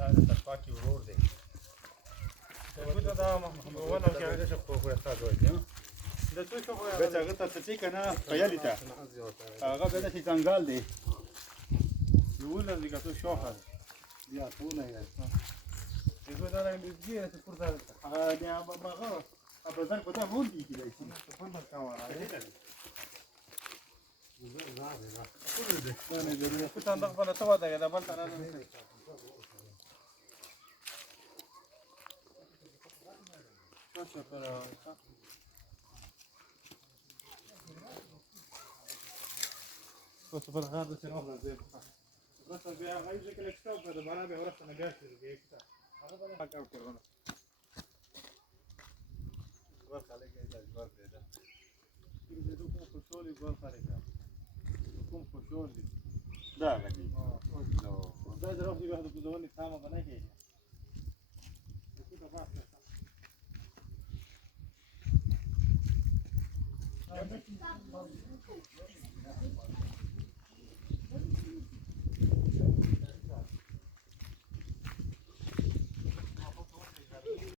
هذا تفاكي ورور دي قلت دا ولا كان هذا شوف هو يحتاج ده تو شوفوا يا بس هغه ته چې کنه خیالي ته هغه به د څنګهال دی يقول لك تو شوفها بیا ټول یې يقول انا بيجي تفرض هذا هغه دی هغه په ځان کوته مون دي کیدای شي تفضل كاميرا باندې ضروري كنت عندك بلا توا ده ده بلت انا شو ترى كنت بالغاد سنوبنا زي بس بيا غايب زي كل كتاب ده بنا بيورث انا جالس في كتاب هذا بنا حكاو كده ګور خلک یې ګور دی دا چې دوی کوم خوشحالي ګور خلک کوم خوشحالي دا غني دا ضروري دی واحد بدون تمام بنا کې كنت بقى